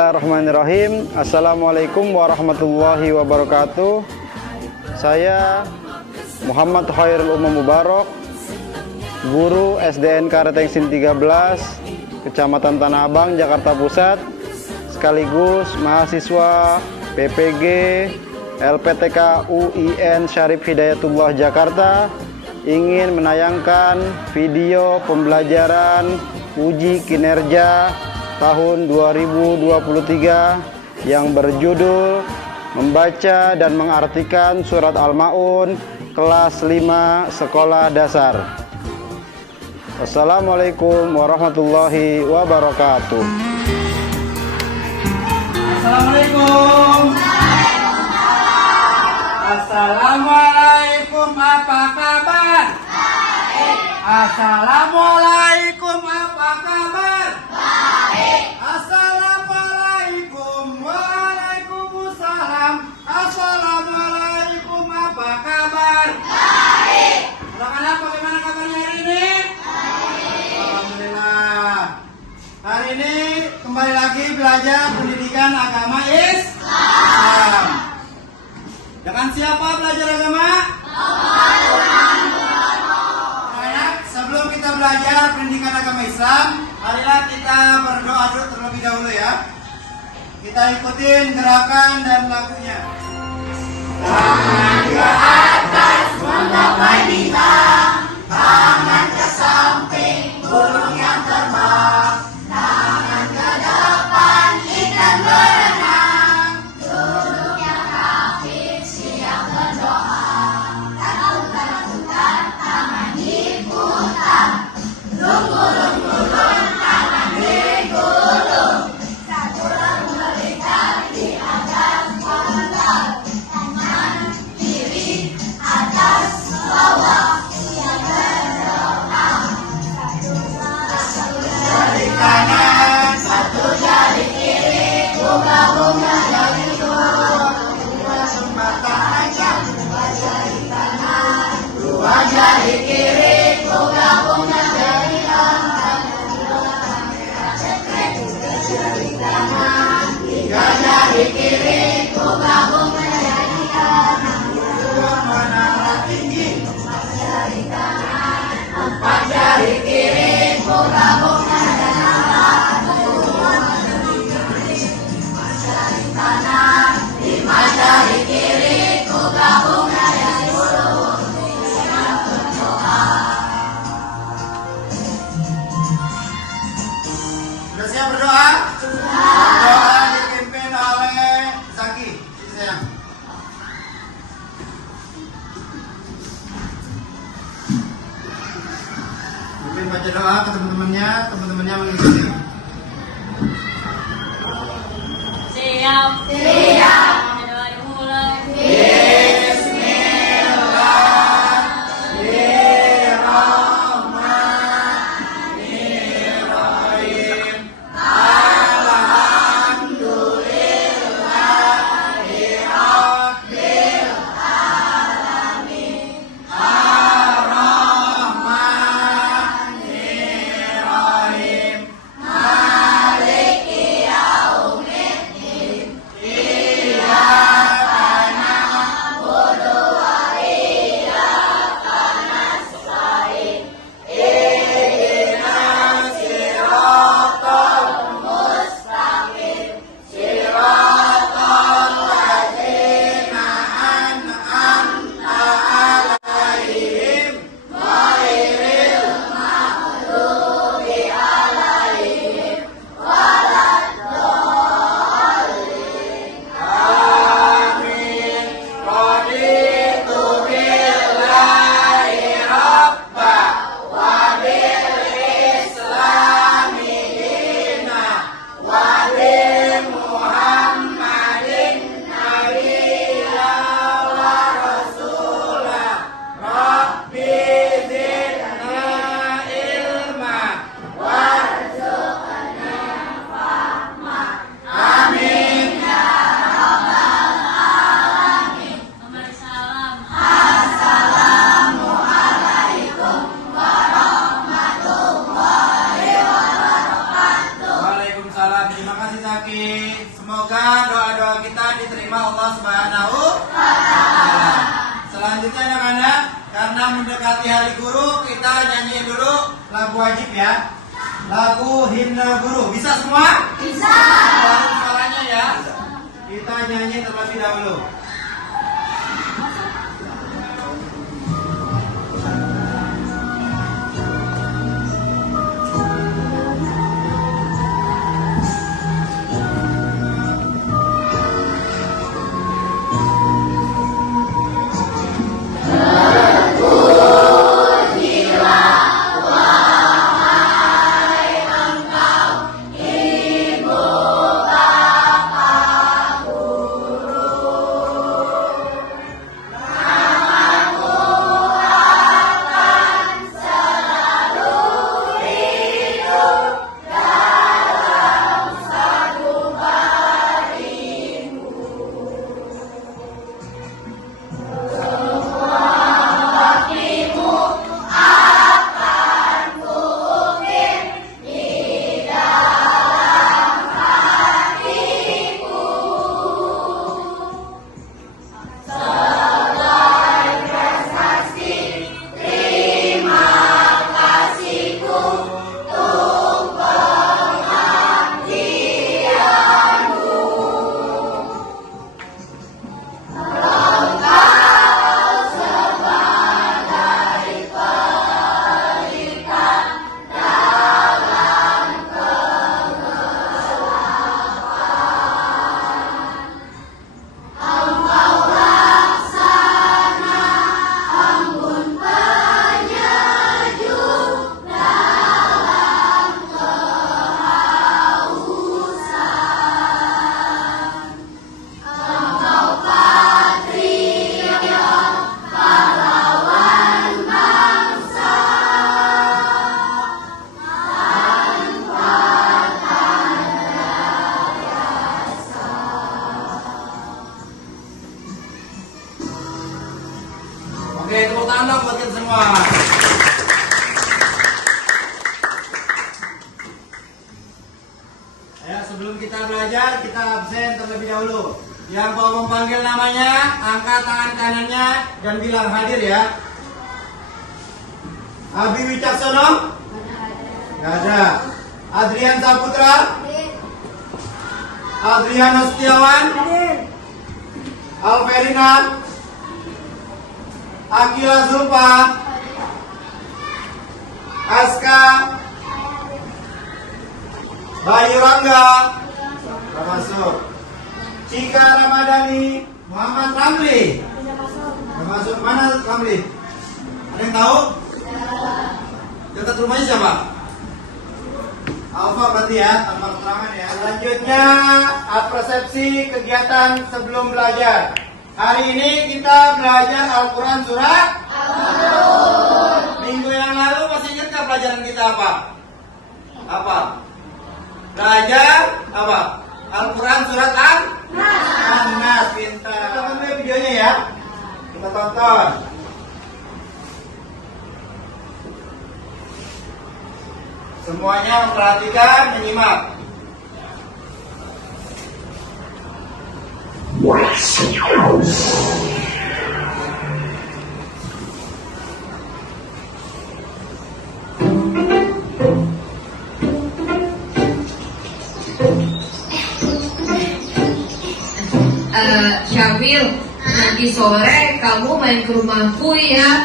Bismillahirrahmanirrahim. Assalamualaikum warahmatullahi wabarakatuh. Saya Muhammad Khairul Umam Mubarak, guru SDN Karetengsin 13, Kecamatan Tanah Abang, Jakarta Pusat, sekaligus mahasiswa PPG LPTK UIN Syarif Hidayatullah Jakarta, ingin menayangkan video pembelajaran uji kinerja tahun 2023 yang berjudul Membaca dan Mengartikan Surat Al-Ma'un kelas 5 Sekolah Dasar. Wassalamualaikum warahmatullahi wabarakatuh. Assalamualaikum. Assalamualaikum, apa kabar? Baik. Assalamualaikum, apa kabar? Baik. Assalamualaikum, waalaikumsalam. Assalamualaikum, apa kabar? Baik. Anak-anak, bagaimana kabarnya hari ini? Baik. Alhamdulillah. Hari ini kembali lagi belajar pendidikan agama Islam. Dengan siapa belajar agama? Anak, sebelum kita belajar pendidikan agama Islam, marilah kita berdoa dulu terlebih dahulu ya. Kita ikutin gerakan dan lagunya. Tangan ke atas menggapai bintang, tangan ke samping burung yang terbang, tangan ke depan ikan berenang, duduk yang rapi siap berdoa, lakukan tangan diputar, lunggu-lunggu tangan digulung, satu lagu berikan di atas kepala, tangan kiri atas bawah siap berdoa, satu jari kanan, satu jari kiri, bunga-bunga jari turun, dua jembatan aja, dua jari kanan, dua jari kiri, bunga-bunga jari kanan, dua kamera cekrek, tiga jari kanan, tiga jari kiri, bunga-bunga jari kanan, dua menara tinggi, empat jari kanan, empat jari kiri, bunga-bunga jari kanan, dua jari kanan, lima jari kiri, bunga-bunga jari turun, siap berdoa. Sudah siap berdoa? Doa dipimpin oleh Zaki. Sini sayang. Pimpin baca doa ke teman-temannya mengikuti. Siap. Siap. Doa dimulai. Bismillahirrahmanirrahim. Alhamdulillahirabbil alamin. Ar-Rahmanirrahim. Maliki yaumiddin. Selanjutnya anak-anak, karena mendekati hari guru, kita nyanyiin dulu lagu wajib ya. Lagu himne guru. Bisa semua? Bisa. Suaranya ya. Kita nyanyi terlebih dahulu. Oke, tepuk tangan dong buat kita semua. Ya, sebelum kita belajar, kita absen terlebih dahulu. Yang mau memanggil namanya, angkat tangan kanannya dan bilang hadir ya. Abi Wicaksono? Gak ada. Adrian Saputra? Adriana Setiawan? Alverina? Akila Zulfa? Aska? Bayu Rangga? Gak masuk. Cika Ramadhani? Muhammad Ramli? Gak masuk. Mana Ramli? Ada yang tahu? Dekat rumahnya siapa? Alfa berarti ya, tanpa keterangan ya. Selanjutnya, persepsi kegiatan sebelum belajar. Hari ini kita belajar Al-Quran surat Al-Quran. Minggu yang lalu masih ingat gak pelajaran kita apa? Apa? Belajar apa? Al-Quran surat An-Nas. Pintar. Kita tonton videonya ya. Kita tonton. Semuanya memperhatikan, menyimak. Syamil, nanti sore kamu main ke rumahku ya.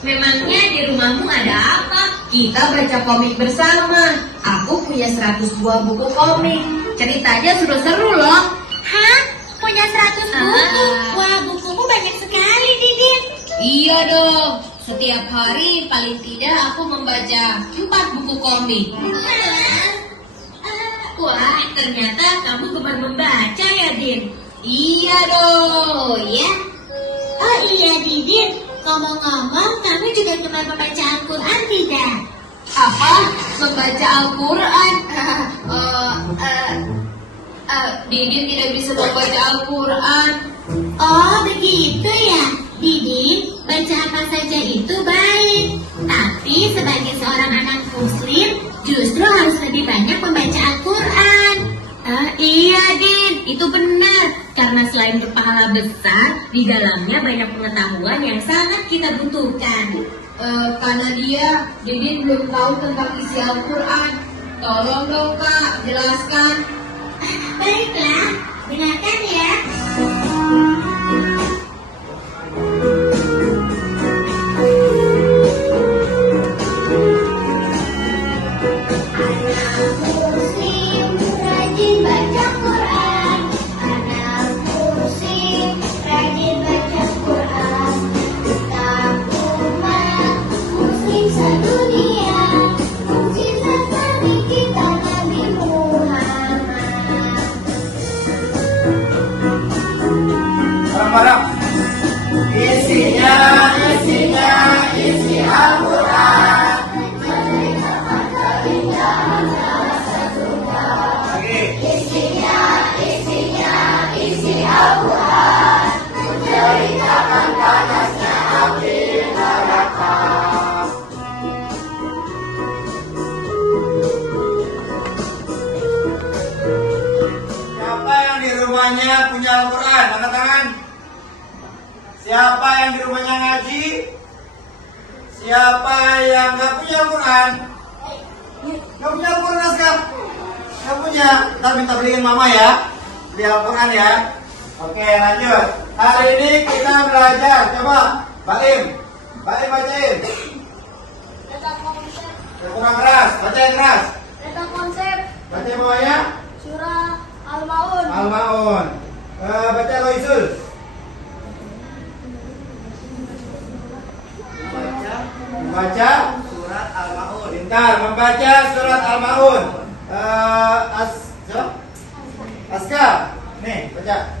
Memangnya di rumahmu ada apa? Kita baca komik bersama. Aku punya 100 buah buku komik. Ceritanya seru-seru loh. Hah? Punya 100 buku? Wah, bukumu banyak sekali, Didin. Iya dong. Setiap hari paling tidak aku membaca 4 buku komik. Wah, ternyata kamu gemar membaca ya, Din? Iya dong. Ya? Oh iya, Didin. Ngomong-ngomong, kamu juga gemar membaca Al-Quran tidak? Apa? Membaca Al-Quran? Didin tidak bisa membaca Al-Quran. Oh, begitu ya. Didin, baca apa saja itu baik. Tapi sebagai seorang anak muslim, justru harus lebih banyak membaca Al-Quran. Iya, Din. Itu benar. Karena selain berpahala besar, Di dalamnya banyak pengetahuan yang sangat kita butuhkan. Karena Didin belum tahu tentang isi Al-Quran. Tolong dong Kak, jelaskan. Baiklah, dengarkan ya. Muslim rajin baca Quran. Anak muslim rajin baca Quran. Kita umat muslim sedunia. Mukjizat Nabi kita Nabi Muhammad. Barang-barang. Isinya isi Al-Quran. Siapa yang di rumahnya punya Al-Quran? Angkat tangan. Siapa yang di rumahnya ngaji? Siapa yang nggak punya Al-Quran? Nggak punya Al-Quran Askar? Nggak punya? Ntar minta beliin mama ya. Beli Al-Quran ya. Oke, lanjut. Hari ini kita belajar. Coba, Baim bacain. Kurang keras, baca yang keras. Data konsep Baca bawahnya. surah Al-Maun. Al-Maun. Baca Loisul. Membaca surat Al-Maun. Pintar, membaca surat Al-Maun. Aska, nih baca.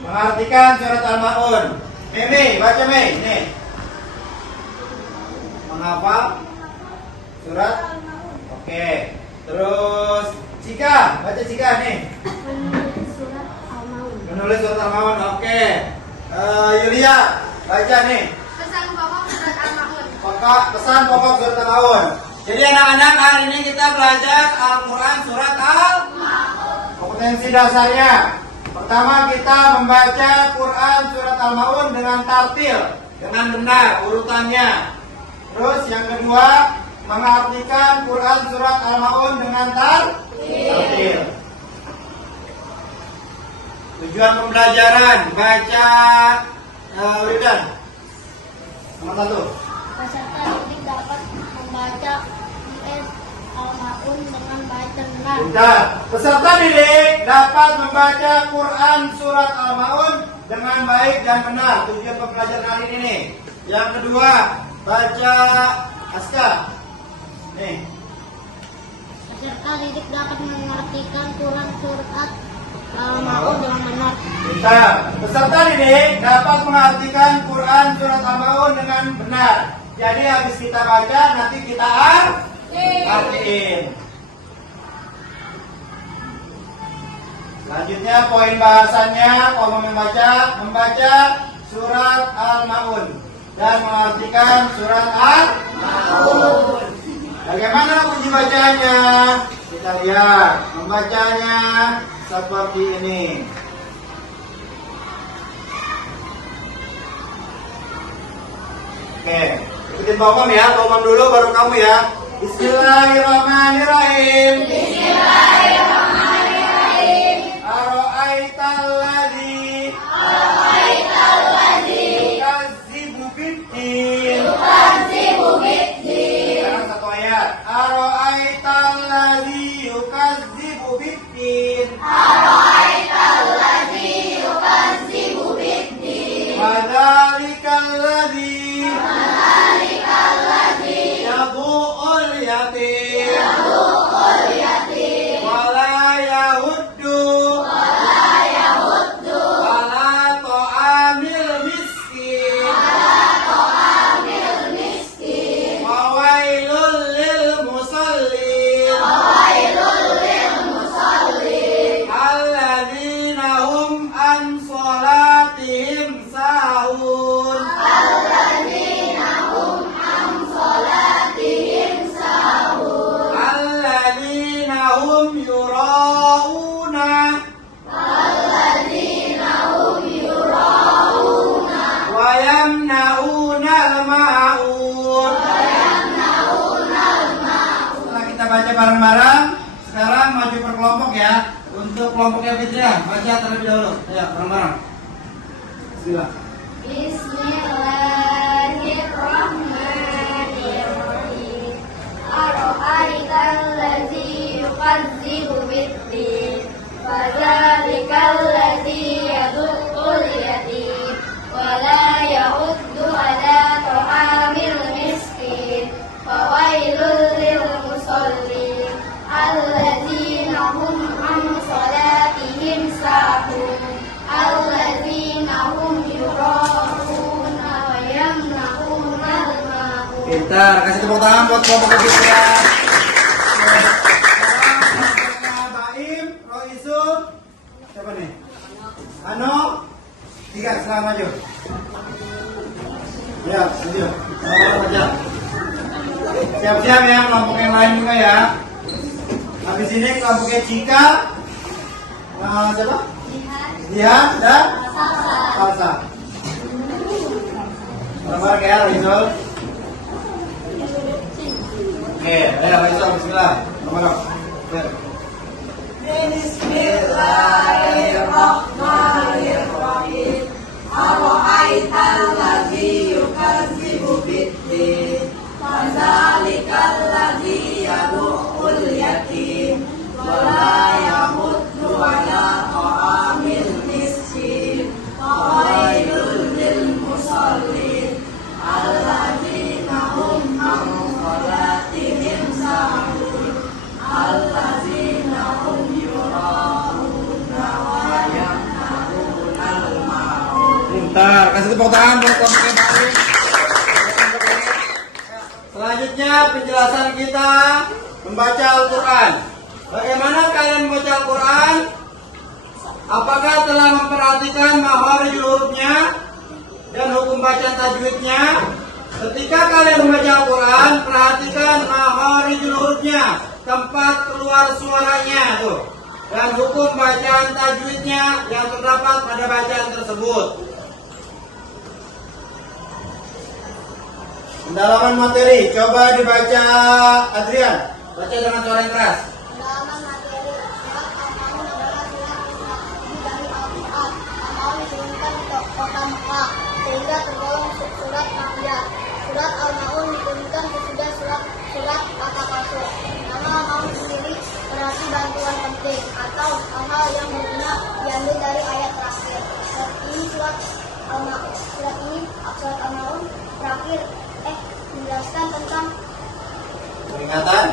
Mengartikan surat Al-Maun. Mei, baca Mei, nih. Menghafal surat. Oke. Terus Cika, baca Cika nih. Menulis surat Al-Maun. Menulis surat Al-Maun. Oke. Yulia, baca nih. Pesan pokok surat Al-Maun. Pesan pokok surat Al-Maun. Jadi anak-anak, hari ini kita belajar Al-Quran surat Al-Maun. Kompetensi dasarnya. Pertama, kita membaca Quran surat Al-Maun dengan tartil, dengan benar urutannya. Terus yang kedua, mengartikan Quran surat Al-Maun dengan tartil. Tujuan pembelajaran, baca Wiridan. Nomor 1. Peserta didik dapat membaca US Al-Maun dengan baik dan benar. Bentar. Peserta didik dapat membaca Quran surat Al-Maun dengan baik dan benar. Tujuan pembelajaran hari ini nih. Yang kedua, baca Aska. Nih. Peserta didik dapat mengartikan Quran surat Al-Maun dengan benar. Bentar. Peserta didik dapat mengartikan Quran surat Al-Maun dengan benar. Jadi habis kita baca, nanti kita artiin. Selanjutnya poin bahasannya, kalau membaca surat Al-Maun dan mengartikan surat Al-Maun. Bagaimana kunci bacanya? Kita lihat. Membacanya seperti ini. Oke, ikutin Tomam ya. Tomam dulu baru kamu ya. Bismillahirrahmanirrahim. Bismillahirrahmanirrahim. Aro'aital ladzi yukazzibu biddin. Sekarang satu ayat. Aro'aital ladzi yukazzibu biddin. Wadzalikal ladzi yadu'ul yatim. Wa bareng-bareng. Sekarang maju per kelompok ya. Untuk kelompoknya Fitriah, baca terlebih dahulu. Ayo, bareng-bareng. Bismillah. Bismillahirrahmanirrahim. Ara'aital ladzi yukadzibu bid-din, fadzalikal ladzi yad'ul yatim, wa la yahuddu 'ala ta'amil miskin, fawailul lil musallin, alladzina hum 'an shalatihim sahun, alladzina hum yura'una wa yamna'una al-ma'un. Pintar, kasih tepuk tangan buat kelompok Fitriah. Baim, Roisu, siapa nih? Ano, 3, setelah maju. Ya, maju. Baca. Siap-siap ya, kelompok yang lain juga ya. Habis ini kelompoknya Cika, siapa? Jihan dan Salsa. Bareng-bareng ya, Rizal. Oke, ayo Rizal, bismillah. Bareng-bareng. Bismillahirrahmanirrahim. Ara'aital ladzi yukadzibu bid-din, fadzalikal ladzi yad'ul yatim, wa la yahuddu 'ala ta'amil miskin, fawailul lil musallin, alladzina hum 'an shalatihim sahun, alladzina hum yura'una wa yamna'una al-ma'un. Bentar, kasih tepuk tangan buat kelompoknya Baim. Selanjutnya penjelasan kita membaca Al-Quran. Bagaimana kalian membaca Al-Quran? Apakah telah memperhatikan makharijul hurufnya dan hukum bacaan tajwidnya? Ketika kalian membaca Al-Quran, perhatikan makharijul hurufnya, tempat keluar suaranya tuh, dan hukum bacaan tajwidnya yang terdapat pada bacaan tersebut. Pendalaman materi, coba dibaca Adrian. Baca dengan suara yang keras. Pendalaman materi, surat Al-Ma'un adalah surat dari Al-Quran. Al-Ma'un diturunkan ke kota Mekah, sehingga tergolong surat Makkiyah. Surat Al-Ma'un diturunkan sesudah surat Al-Kasas. Nama Al-Ma'un sendiri berarti bantuan penting atau hal-hal yang berguna diambil dari ayat terakhir. Surat Al-Ma'un terakhir menjelaskan tentang Peringatan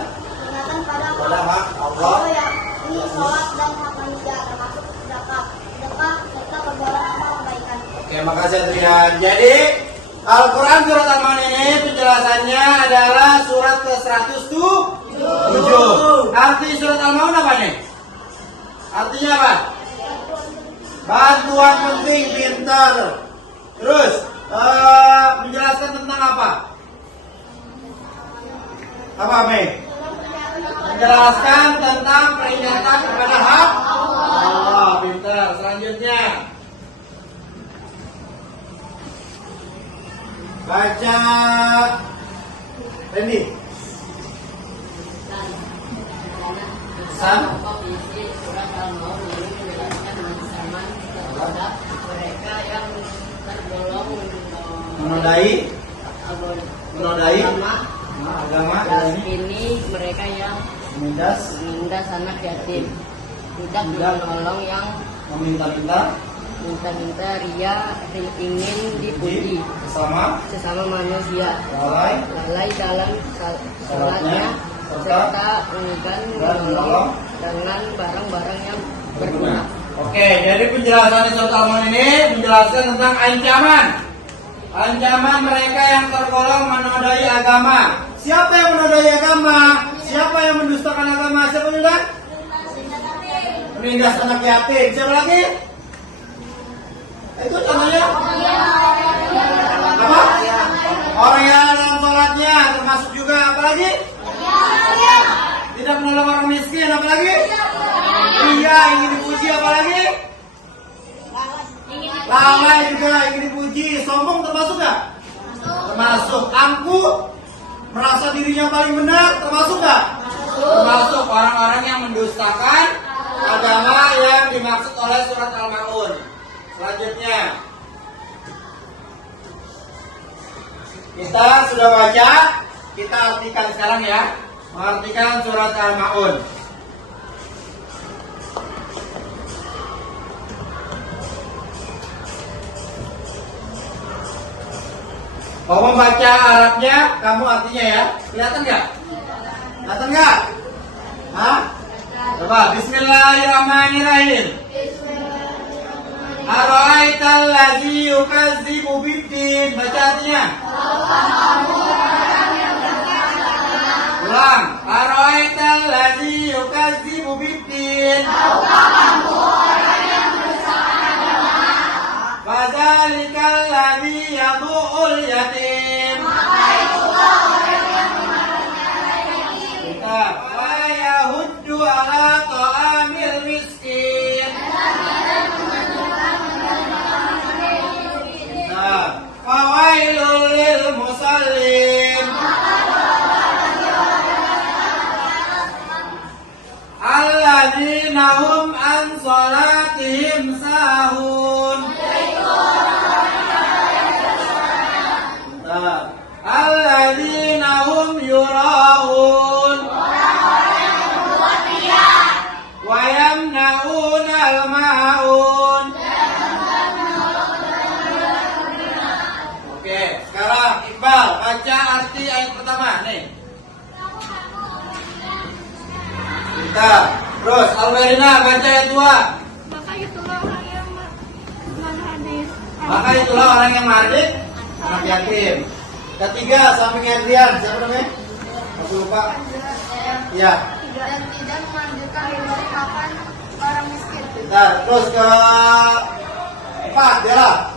pada pada hak Allah. Allah yang ini sholat dan hak manusia termasuk zakat, sedekah serta perbuatan amal kebaikan. Oke, makasih Adrian. Jadi Al-Quran surat Al-Ma'un ini penjelasannya adalah surat ke-107. Arti surat Al-Ma'un apa nih? Artinya apa? Bantuan penting, pintar. Terus menjelaskan tentang apa? Apa Mei? Menjelaskan tentang peringatan kepada hak Allah. Pintar. Selanjutnya baca Randy. Pesan Isi surat Al-Ma'un ini menjelaskan ancaman terhadap mereka yang tergolong menodai agama dan ini mereka yang menindas menindas anak yatim, tidak menolong yang meminta-minta ria ingin dipuji sesama manusia, lalai dalam salatnya, serta enggan menolong dengan barang-barang yang berguna. Oke, jadi penjelasan di surat Al-Ma'un ini menjelaskan tentang ancaman mereka yang tergolong menodai agama. Siapa yang menodai agama? Siapa yang mendustakan agama? Siapa juga? Menindas anak yatim. Siapa lagi? Itu contohnya apa? Orang yang dalam sholatnya, termasuk juga apa lagi? Tidak menolong orang miskin, apa lagi? Iya, ingin dipuji, apa lagi? Lalai juga ingin dipuji. Sombong termasuk nggak? Termasuk. Angkuh, merasa dirinya paling benar, termasuk nggak? Termasuk orang-orang yang mendustakan agama yang dimaksud oleh surat Al-Maun. Selanjutnya, kita sudah baca, kita artikan sekarang ya. Mengartikan surat Al-Maun. Mau membaca Arabnya, kamu artinya ya. Kelihatan nggak? Kelihatan nggak? Hah? Coba, Bismillahirrahmanirrahim. Ara'aital ladzi yukadzibu biddin. Baca artinya. Ulang. Ara'aital ladzi yukadzibu biddin. Fadzalikal ladzi yadu'ul yatim. Wa yahuddu ala ta'amil miskin. Fawailul lil musallin. Alladzina hum an salatihim sahun. Alladzina hum yura'un wa yamna'una al-ma'un. Oke, sekarang Iqbal baca arti ayat pertama nih. Kita terus Alberina baca ayat 2. Maka itulah orang yang hadis. Maka itulah orang yang mardit anak yatim. Ketiga samping Adrian, siapa namanya? Aku lupa. Iya. Dan tidak melanjutkan memberi makan orang miskin. Bentar, terus ke 4 Bella.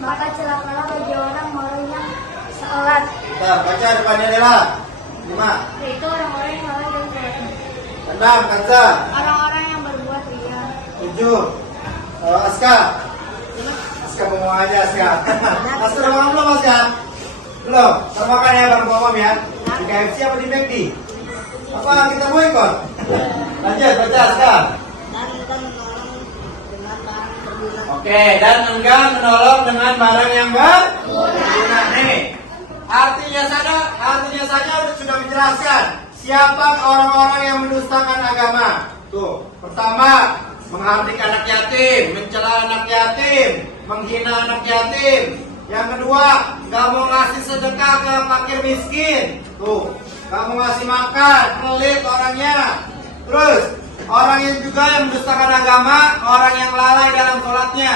Maka celakalah bagi orang-orang yang sholat, Bentar, baca depannya Bella. 5. yaitu orang-orang yang lalai dan sholatnya. 6 Kanza. Orang-orang yang berbuat ria. 7 Aska. Aska bengong aja Aska. Aska udah makan belum Aska? Belum? Kita makan ya bareng Mamam ya. Di KFC apa di McD? Apa kita mau ikut? Lanjut baca Aska. Oke, dan enggan menolong dengan barang yang berguna. Nih, artinya saja sudah menjelaskan siapa orang-orang yang mendustakan agama. Tuh, pertama menghardik anak yatim, mencela anak yatim, menghina anak yatim. Yang kedua, nggak mau ngasih sedekah ke fakir miskin. Tuh, nggak mau ngasih makan, pelit orangnya. Terus, orang yang juga yang mendustakan agama, orang yang lalai dalam sholatnya.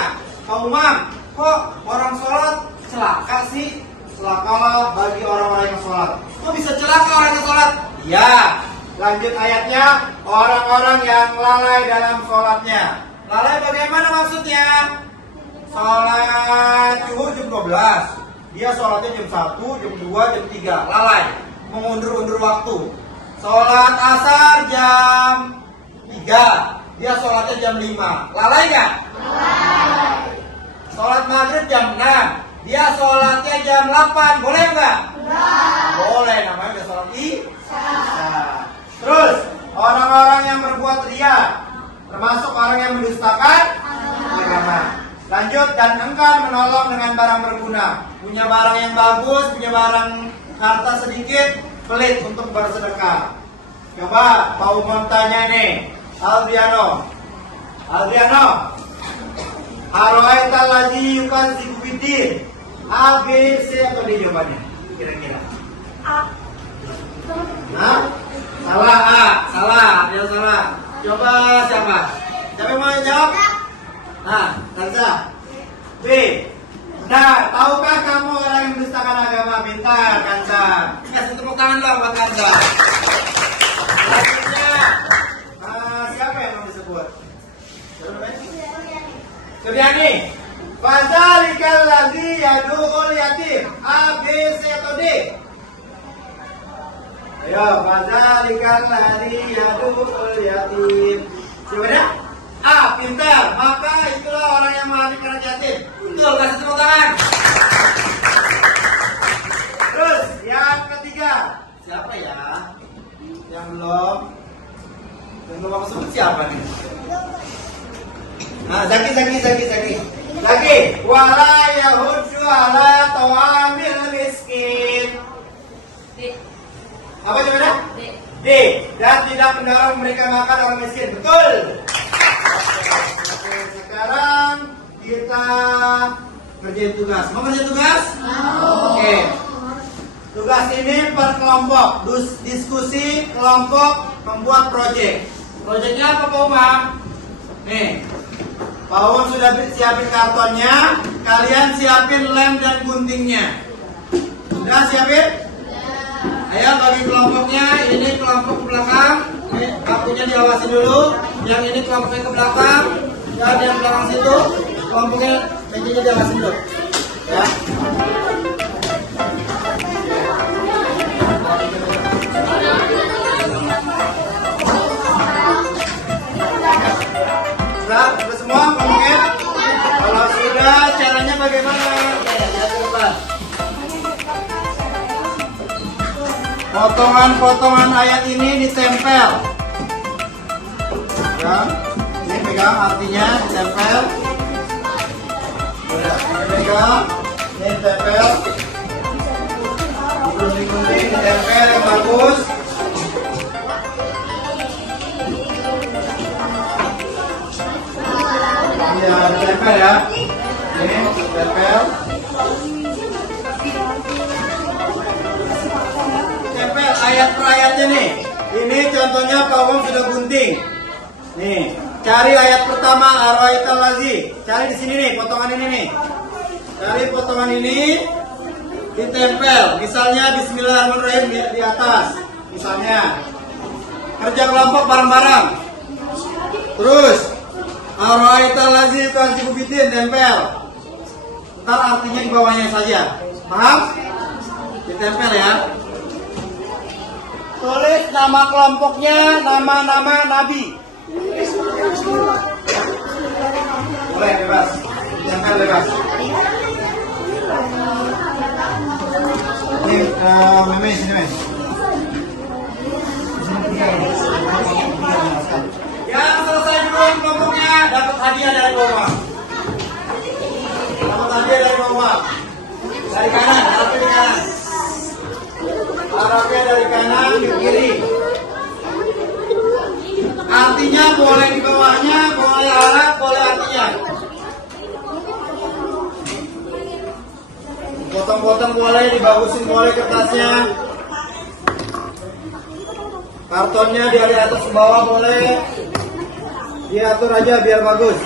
Pak Umam, kok orang sholat celaka sih? Celakalah bagi orang-orang yang sholat. Kok bisa celaka orang yang sholat? Ya, lanjut ayatnya, orang-orang yang lalai dalam sholatnya. Lalai bagaimana maksudnya? Sholat zuhur jam 12, dia sholatnya jam 1, jam 2, jam 3, lalai, mengundur-undur waktu. Sholat asar jam 3, dia sholatnya jam 5, lalai nggak? Sholat maghrib jam 6, dia sholatnya jam 8, boleh nggak? Boleh, namanya udah sholat isya. Terus, orang-orang yang berbuat ria, termasuk orang yang mendustakan agama. Lanjut, dan enggan menolong dengan barang berguna. Punya barang yang bagus, punya barang harta sedikit, pelit untuk bersedekah. Coba Pak Umam tanya nih, Adriano, Ara'aital ladzi yukadzibu biddin. A, B, C atau D jawabannya? Kira-kira. A. Hah? Salah A, salah, dia salah. Coba siapa? Siapa yang mau jawab? Nah, Kanza. B. Nah, tahukah kamu orang yang mendustakan agama? Pintar, Kanza. Kasih tepuk tangan dong buat Kanza. Selanjutnya, siapa yang mau disebut? Siapa namanya? Suryani. Fadzalikal ladzi yadu'ul yatim. A, B, C atau D? Ayo, fadzalikal ladzi yadu'ul yatim. Siapa? A, pintar. Maka itulah orang yang menghardik anak yatim. Betul, kasih tepuk tangan. Terus, yang ketiga. Siapa ya? siapa nih? Nah, Zaki. Wala yahuddu ala ta'amil miskin. Apa jawabannya? D. Dan tidak mendorong mereka makan orang miskin. Betul. Oke, sekarang kita kerjain tugas. Mau kerjain tugas? Oke. Tugas ini per kelompok. Diskusi kelompok membuat proyek. Proyeknya apa Pak Umam? Nih, Pak Umam sudah siapin kartonnya. Kalian siapin lem dan guntingnya. Sudah siapin? Ayo bagi kelompoknya. Ini kelompok belakang. Akunya diawasi dulu. Yang ini kelompoknya ke belakang. Dan yang belakang situ kelompoknya mejanya diawasi dulu. Ya. Sudah semua kelompoknya? Kalau sudah, caranya bagaimana? Potongan-potongan ayat ini ditempel. Ya, ini pegang artinya ditempel. Udah, ini pegang, ini ditempel. Terus digunting, ditempel yang bagus. Ya, ditempel ya. Ini ditempel. Tempel ayat per ayatnya nih. Ini contohnya Pak Umam sudah gunting. Nih, cari ayat pertama arwaital lazi. Cari di sini nih, potongan ini nih. Cari potongan ini, ditempel. Misalnya Bismillahirrahmanirrahim di atas. Misalnya kerja kelompok bareng-bareng. Terus arwaital lazi kansibubitin tempel. Ntar artinya di bawahnya saja. Paham? Ditempel ya. Tulis nama kelompoknya, nama-nama nabi. Boleh bebas, ditempel bebas. Ini Meme sini Meme. Yang selesai dulu kelompoknya dapat hadiah dari bawah. Dapat hadiah dari bawah. Dari kanan, Arabnya di kanan. Arabnya dari kanan ke kiri. Artinya boleh di bawahnya, boleh Arab, boleh artinya. Potong-potong boleh, dibagusin boleh kertasnya. Kartonnya dari atas ke bawah boleh. Diatur aja biar bagus.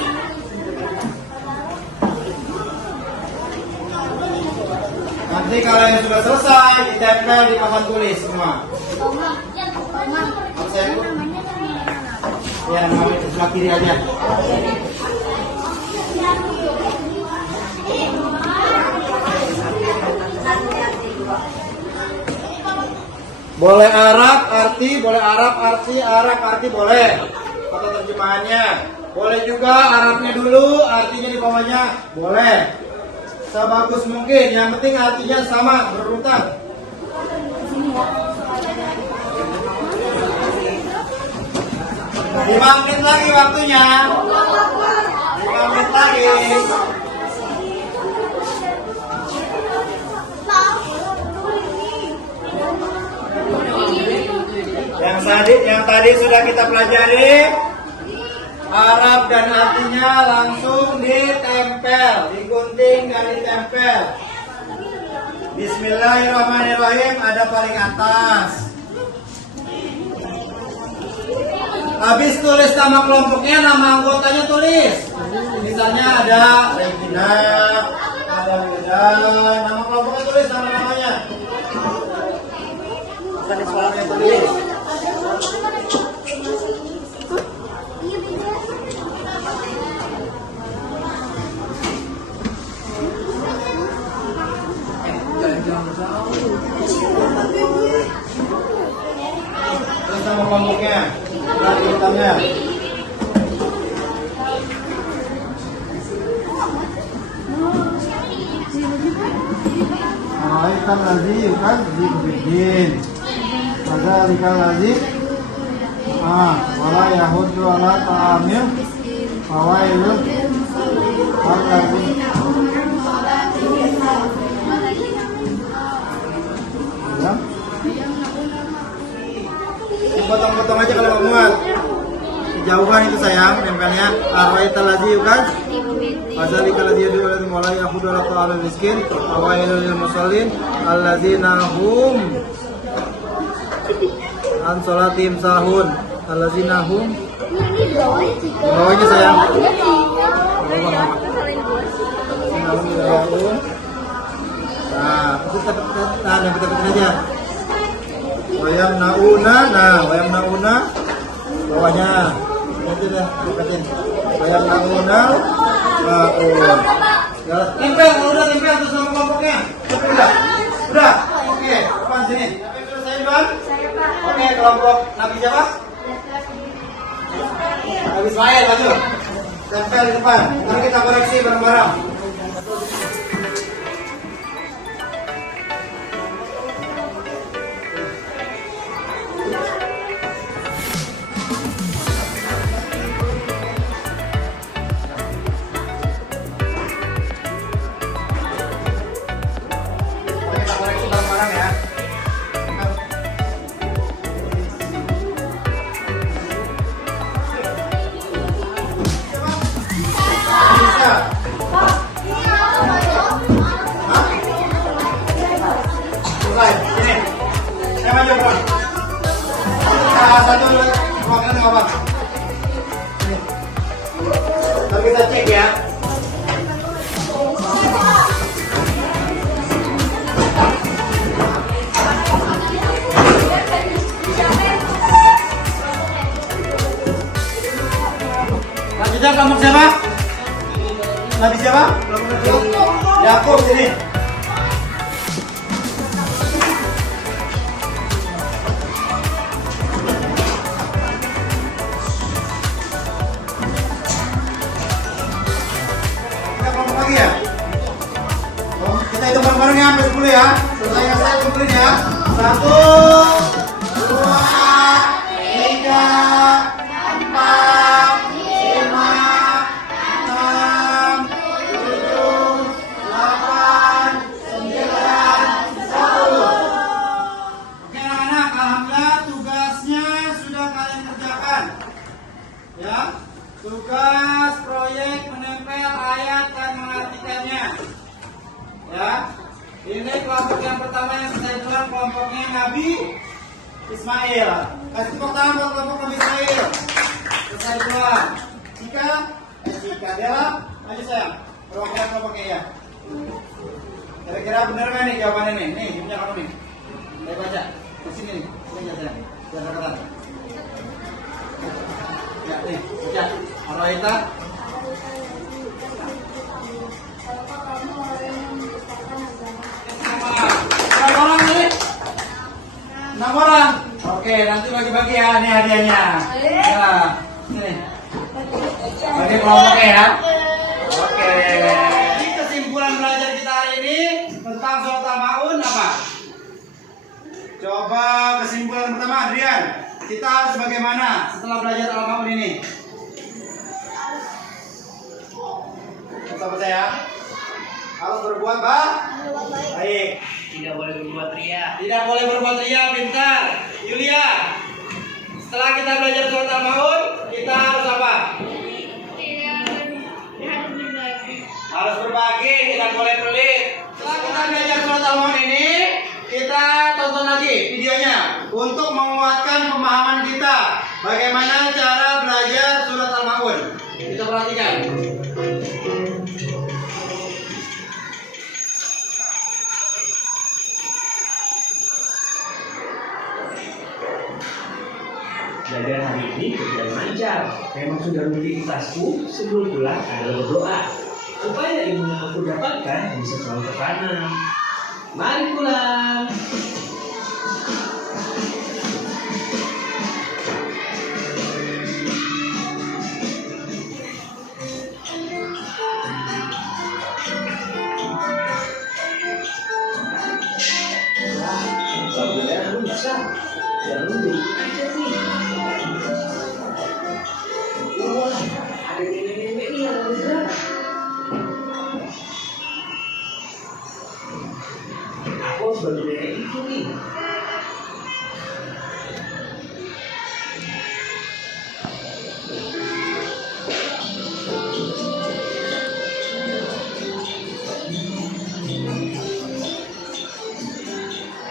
Nanti kalau yang sudah selesai ditempel di papan tulis semua. Absen. Ya, namanya sebelah kiri aja. Boleh Arab arti, boleh Arab arti boleh. Atau terjemahannya. Boleh juga Arabnya dulu, artinya di bawahnya boleh. Sebagus mungkin, yang penting artinya sama, berurutan. Lima menit lagi waktunya. 5 menit lagi. Yang tadi sudah kita pelajari, Arab dan artinya langsung ditempel, digunting dan ditempel. Bismillahirrahmanirrahim ada paling atas. Habis tulis nama kelompoknya, nama anggotanya tulis. Misalnya ada Regina, ada Wildan, nama kelompoknya tulis nama-namanya. Bukan di sekolahnya tulis. Terus nama kelompoknya, berarti hitamnya. Hitam lazim kan, bikin. Maka hitam lazim wala yahudu ala ta'amil fawailun ya. Potong-potong aja kalau mau muat. Jauhan itu sayang, nempelnya. Arwa'ita ladzi yukas. Fadzalika ladzi yad'u ila wala yahudu ala ta'amil miskin. Fawailun lil musallin alladzina hum an sholatihim sahun. Alladzina hum. Bawahnya sayang. Nah, itu dapetin aja. Wayam nauna, bawahnya. Itu dah, dapetin. Wayam nauna, naun. Tempel, udah tempel tuh sama kelompoknya. Udah. Oke, depan sini. Sudah saya duluan? Oke, kelompok Nabi siapa? Nabi Ismail, maju. Tempel di depan. Nanti kita koreksi bareng-bareng. Kita koreksi bareng-bareng ya. Bisa. Selesai. Sini. Saya maju bro. Satu makanan apa? Sini. Ntar kita cek ya. Lanjutnya kelompok siapa? Nabi siapa? Yakub sini. Kita kelompok lagi ya? Kita hitung bareng-bareng ya sampai 10 ya. Selesai yang saya kumpulin ya. 1, 2, 3, 4, 5, 6, 7, 8, 9, 10. Oke anak-anak, alhamdulillah tugasnya sudah kalian kerjakan. Ya, tugas proyek menempel ayat dan mengartikannya. Ya, ini kelompok yang pertama yang saya bilang kelompoknya Nabi Ismail. Kasih tepuk tangan buat kelompok Nabi Ismail. Selesai dua. Jika Dela, ayo sayang. Perwakilan kelompoknya ya. Kira-kira benar nggak nih jawabannya nih? Nih, punya kamu nih. Saya baca. Di sini nih. Sini aja sayang. Biar kelihatan. Ya, nih, baca. Arwa'ita. Berapa orang nih? 6 orang. Oke, nanti bagi-bagi ya, ini hadiahnya. Ya, nih. Bagi kelompoknya ya. Oke. Jadi kesimpulan belajar kita hari ini tentang surat Al-Maun apa? Coba kesimpulan pertama, Adrian. Kita harus bagaimana setelah belajar Al-Maun ini? Bersama saya. Harus berbuat baik. Tidak boleh berbuat ria. Tidak boleh berbuat ria, pintar. Yulia. Setelah kita belajar surat Al-Maun, kita harus apa? Harus berbagi, tidak boleh pelit. Setelah kita belajar surat Al-Maun ini, kita tonton lagi videonya untuk menguatkan pemahaman kita bagaimana cara belajar surat Al-Maun. Kita perhatikan. Belajar hari ini berjalan lancar. Memang sudah menjadi tasku sebelum pulang adalah berdoa supaya ilmu yang aku dapatkan bisa selalu tertanam. Mari pulang. Alhamdulillah, bisa. Jangan berikut aja nih. Wah, ada nenek-nenek nih yang mau gerak. Aku harus bantu nenek itu nih.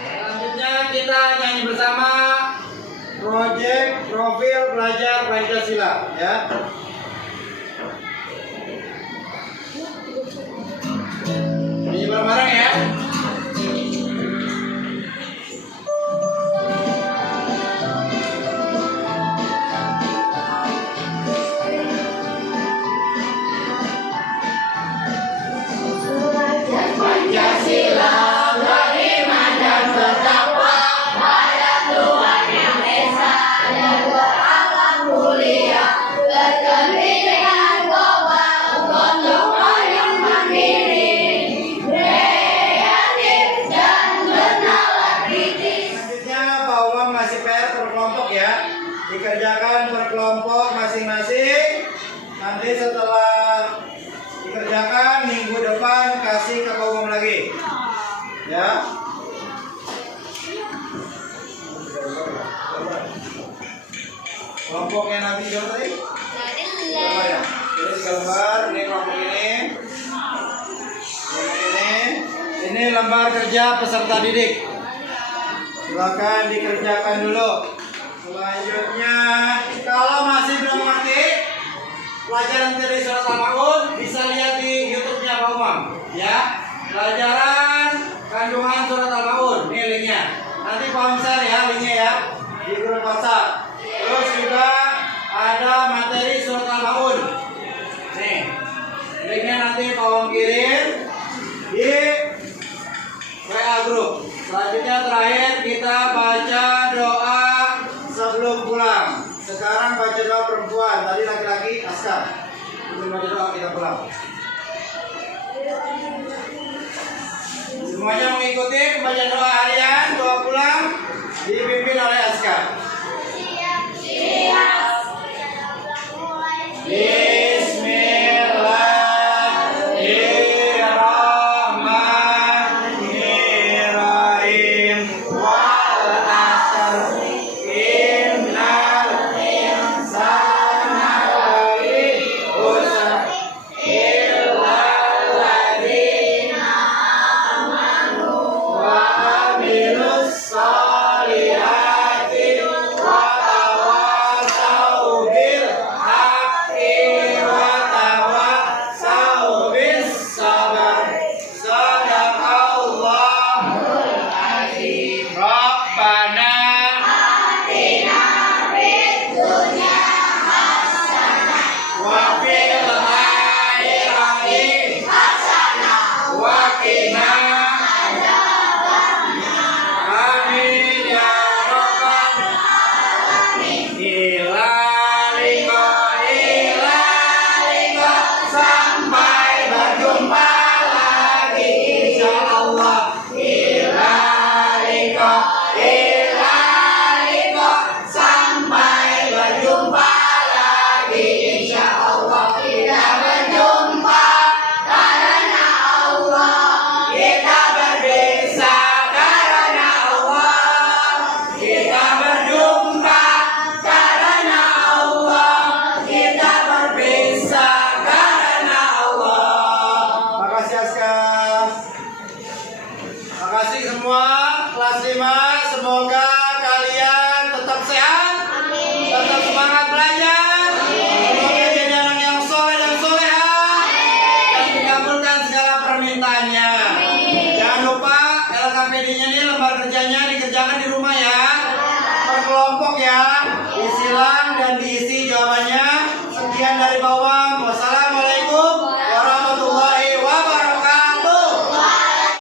Selanjutnya kita nyanyi bersama proyek profil pelajar Pancasila ya. Nyanyi bareng-bareng ya. Selanjutnya Pak Umam ngasih PR per kelompok ya. Dikerjakan per kelompok masing-masing. Nanti setelah dikerjakan minggu depan kasih ke Pak Umam lagi. Ya. Kelompoknya nanti jauh tadi? Lembar ya. Jadi 3 lembar. Ini kelompok ini. Ini lembar kerja peserta didik. Silakan dikerjakan dulu. Selanjutnya, kalau masih belum ngerti pelajaran dari surat Al-Maun, bisa lihat di YouTube-nya Pak Umam. Ya, pelajaran kandungan surat Al-Maun. Ini linknya. Nanti Pak Umam share ya linknya ya di grup WhatsApp. Terus juga ada materi surat Al-Maun. Nih, linknya nanti Pak Umam kirim di WA grup. Selanjutnya terakhir kita baca doa sebelum pulang. Sekarang baca doa perempuan. Tadi laki-laki Askar. Sebelum baca doa kita pulang. Semuanya mengikuti pembacaan doa harian, doa pulang dipimpin oleh Askar. Bismillahirrahmanirrahim. Wal asr innal insana lafi khusr illa alladzina amanu wa amilus solihati wa tawasau bil haqqi wa tawasau bis sabar. Sadaqallahul azim. Rabbana atina fid dunya hasanah wa fil akhirati hasanah wa qina amin ya rabbal alamin. Ila liqa sampai berjumpa lagi insyaallah. Ila liqa sampai berjumpa lagi insyaallah. Kita berjumpa karena Allah. Kita berbisa karena Allah. Kita berjumpa karena Allah. Kita berbisa karena Allah. Makasih Askar. Makasih semua kelas 5. Semoga kalian tetap sehat, tetap semangat belajar. Semoga jadi anak yang soleh dan soleha, dan dikabulkan segala permintaannya. Jangan lupa LKPD-nya ini lembar kerjanya dikerjakan di rumah ya, per kelompok ya. Disilang dan diisi jawabannya. Sekian dari bawah.